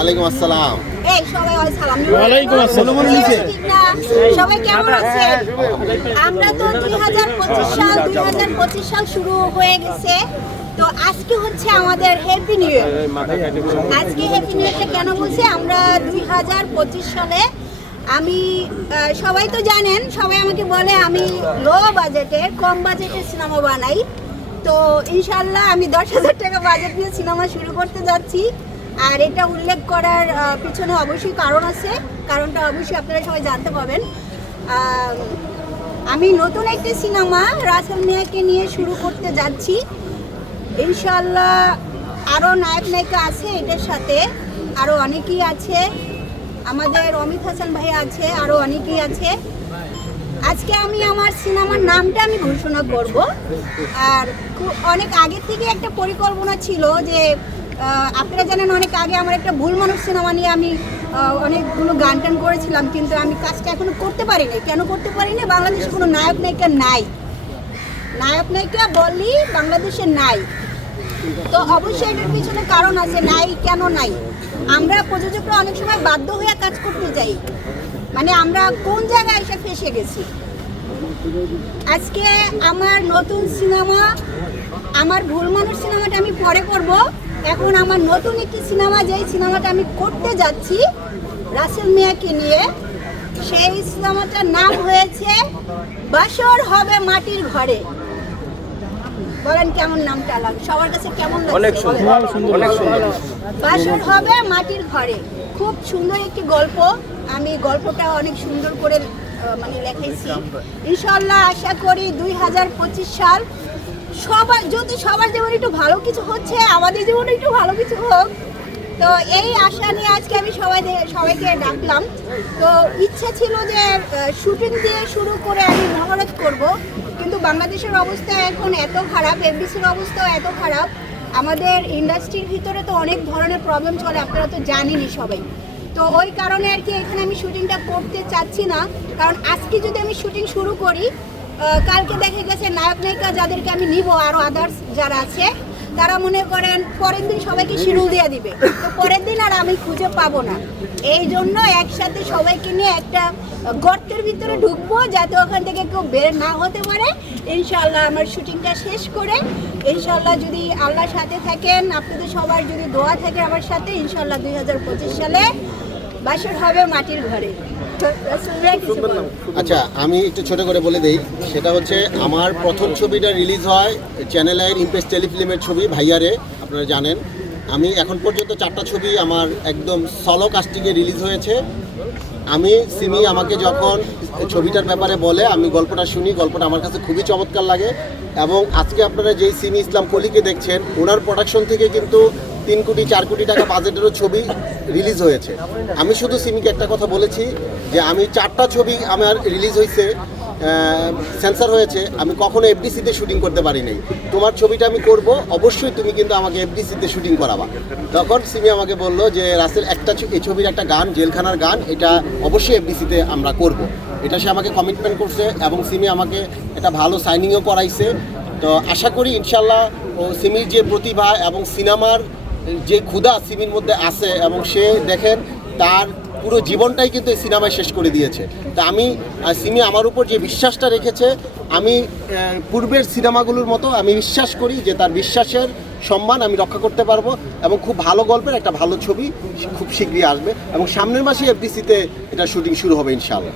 ওয়ালাইকুম আসসালাম। এই সবাই ওই সালাম ওয়ালাইকুম আসসালাম। ঠিক না? সবাই কেমন আছেন? আমরা তো দুই হাজার পঁচিশ সাল দুই হাজার পঁচিশ সাল শুরু হয়ে গেছে। তো আজকে হচ্ছে আমাদের হ্যাপি নিউ ইয়ার আজকে হ্যাপি নিউ ইয়ারটা কেন বলছি? আমরা দুই হাজার পঁচিশ সালে আমি সবাই তো জানেন সবাই আমাকে বলে আমি লো বাজেটে কম বাজেটের সিনেমা বানাই। তো ইনশাল্লাহ আমি দশ হাজার টাকা বাজেট নিয়ে সিনেমা শুরু করতে যাচ্ছি। আর এটা উল্লেখ করার পিছনে অবশ্যই কারণ আছে। কারণটা অবশ্যই আপনারা সবাই জানতে পাবেন আমি নতুন একটি সিনেমা রাসেল মিয়াকে নিয়ে শুরু করতে যাচ্ছি। ইনশাল্লাহ আরও নায়ক নায়িকা আছে এটার সাথে। আরও অনেকেই আছে। আমাদের অমিত হাসান ভাই আছে আরও অনেকেই আছে। আজকে আমি আমার সিনেমার নামটা আমি ঘোষণা করব। আর অনেক আগে থেকে একটা পরিকল্পনা ছিল যে আপনারা জানেন অনেক আগে আমার একটা ভুল মানুষ সিনেমা নিয়ে আমি অনেকগুলো গান টান করেছিলাম, কিন্তু আমি কাজটা এখনও করতে পারিনি। কেন করতে পারিনি? বাংলাদেশে কোনো নায়ক নায়িকা নাই। নায়ক নায়িকা বলি বাংলাদেশে নাই। তো অবশ্যই এটার পিছনে কারণ আছে, নাই কেন নাই? আমরা প্রযোজকরা অনেক সময় বাধ্য হয়ে কাজ করতে যাই। মানে আমরা কোন জায়গায় এসে ফেসে গেছি? আজকে আমার নতুন সিনেমা, আমার ভুল মানুষ সিনেমাটা আমি পরে করব। এখন আমার নতুন একটি সিনেমা যেই সিনেমাটা আমি করতে যাচ্ছি রাসেল মিয়াকে নিয়ে সেই সিনেমাটার নাম হয়েছে বাসর হবে মাটির ঘরে। বলেন কেমন নামটা লাগে সবার কাছে কেমন অনেক সুন্দর। অনেক সুন্দর। বাসর হবে মাটির ঘরে। খুব সুন্দর একটি গল্প। আমি গল্পটা অনেক সুন্দর করে মানে লেখাইছি। ইনশাল্লাহ আশা করি দুই হাজার পঁচিশ সাল সবার যদি সবার জীবনে একটু ভালো কিছু হচ্ছে, আমাদের জীবনে একটু ভালো কিছু হোক, তো এই আশা নিয়ে আজকে আমি সবাই সবাইকে ডাকলাম। তো ইচ্ছা ছিল যে শুটিং দিয়ে শুরু করে আমি মনোরথ করব, কিন্তু বাংলাদেশের অবস্থা এখন এত খারাপ, এমবিসির অবস্থাও এত খারাপ। আমাদের ইন্ডাস্ট্রির ভিতরে তো অনেক ধরনের প্রবলেম চলে, আপনারা তো জানেনই সবাই। তো ওই কারণে আর কি এখানে আমি শুটিংটা করতে চাচ্ছি না, কারণ আজকে যদি আমি শুটিং শুরু করি কালকে দেখা গেছে নায়ক নায়িকা যাদেরকে আমি নিব আরও আদার্স যারা আছে, তারা মনে করেন পরের দিন সবাইকে শিডিউল দিয়ে দিবে। তো পরের দিন আর আমি খুঁজে পাবো না। এই জন্য একসাথে সবাইকে নিয়ে একটা গর্তের ভিতরে ঢুকবো, যাতে ওখান থেকে কেউ বের না হতে পারে। ইনশাল্লাহ আমার শুটিংটা শেষ করে ইনশাল্লাহ যদি আল্লাহর সাথে থাকেন, আপনাদের সবার যদি দোয়া থাকে আমার সাথে ইনশাল্লাহ দুই হাজার পঁচিশ সালে বাসর হবে মাটির ঘরে। আচ্ছা আমি একটু ছোট করে বলে দেই। সেটা হচ্ছে, আমার প্রথম ছবিটা রিলিজ হয় চ্যানেল আইয়ের ইমপ্রেস টেলিফিল্মের ছবি ভাইয়ারে, আপনারা জানেন। আমি এখন পর্যন্ত চারটা ছবি আমার একদম সলো কাস্টিংয়ে রিলিজ হয়েছে। আমি, সিমি আমাকে যখন ছবিটার ব্যাপারে বলে, আমি গল্পটা শুনি, গল্পটা আমার কাছে খুবই চমৎকার লাগে। এবং আজকে আপনারা যেই সিমি ইসলাম কলিকে দেখছেন, ওনার প্রোডাকশন থেকে কিন্তু তিন কোটি, চার কোটি টাকা বাজেটেরও ছবি রিলিজ হয়েছে। আমি শুধু সিমিকে একটা কথা বলেছি যে আমি চারটা ছবি আমার রিলিজ হয়েছে সেন্সার হয়েছে, আমি কখনো এফডিসিতে শুটিং করতে পারি নাই। তোমার ছবিটা আমি করব, অবশ্যই তুমি কিন্তু আমাকে এফডিসিতে শুটিং করাবা। তখন সিমি আমাকে বলল যে, রাসেল, একটা এই ছবির একটা গান, জেলখানার গান, এটা অবশ্যই এফডিসিতে আমরা করব। এটা সে আমাকে কমিটমেন্ট করছে এবং সিমি আমাকে একটা ভালো সাইনিংও করাইছে। তো আশা করি ইনশাল্লাহ ও সিমির যে প্রতিভা এবং সিনেমার যে ক্ষুধা সিমির মধ্যে আছে এবং সে দেখেন তার পুরো জীবনটাই কিন্তু এই সিনেমায় শেষ করে দিয়েছে। তা আমি সিমি আমার উপর যে বিশ্বাসটা রেখেছে, আমি পূর্বের সিনেমাগুলোর মতো আমি বিশ্বাস করি যে তার বিশ্বাসের সম্মান আমি রক্ষা করতে পারব এবং খুব ভালো গল্পের একটা ভালো ছবি খুব শীঘ্রই আসবে এবং সামনের মাসে এফডিসিতে এটা শুটিং শুরু হবে ইনশাআল্লাহ।